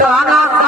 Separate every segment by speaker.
Speaker 1: তারা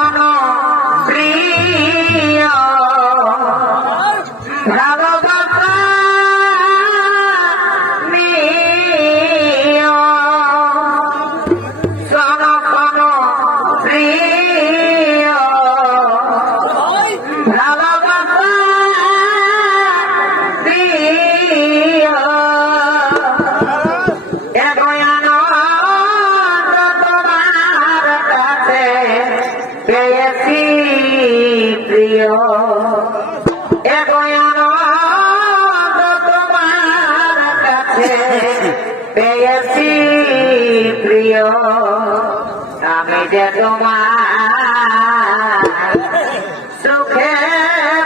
Speaker 1: দিও তোমার কাছে পেয়েছি, প্রিয়। আমি যে তোমার সুখে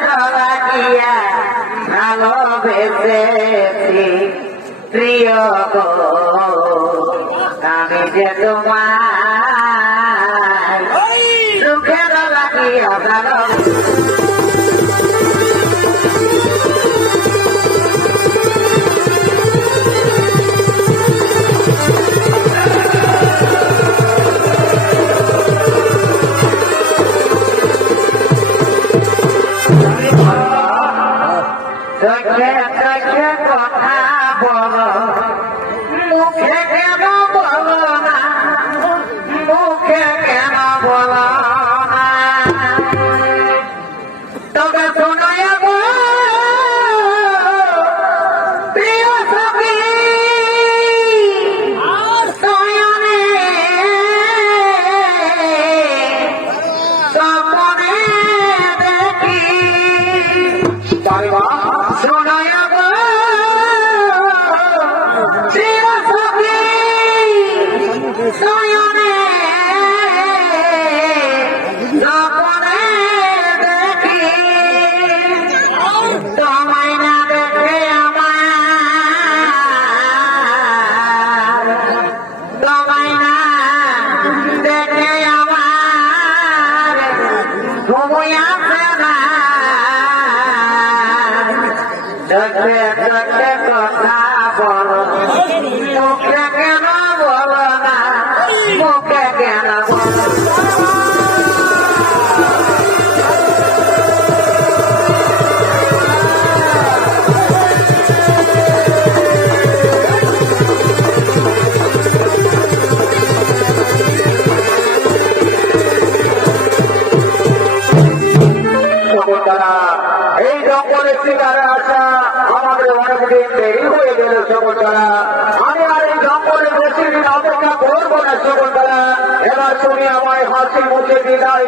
Speaker 1: বাবাকিয়া ভালোবেসেছি, প্রিয় আমি যে তোমার அபராதம் তবে শোনায় কথা বল
Speaker 2: করেছি তার আশা আমাদের অনেকদিন দেরি হয়ে গেল সকলতলা আমি আর এই জঙ্গলে বেশি দিন অপেক্ষা করব না সকলতলা এবার তুমি আমায় হাসি মুখে বিদায়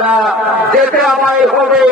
Speaker 1: না
Speaker 2: যেতে আমায় হবে।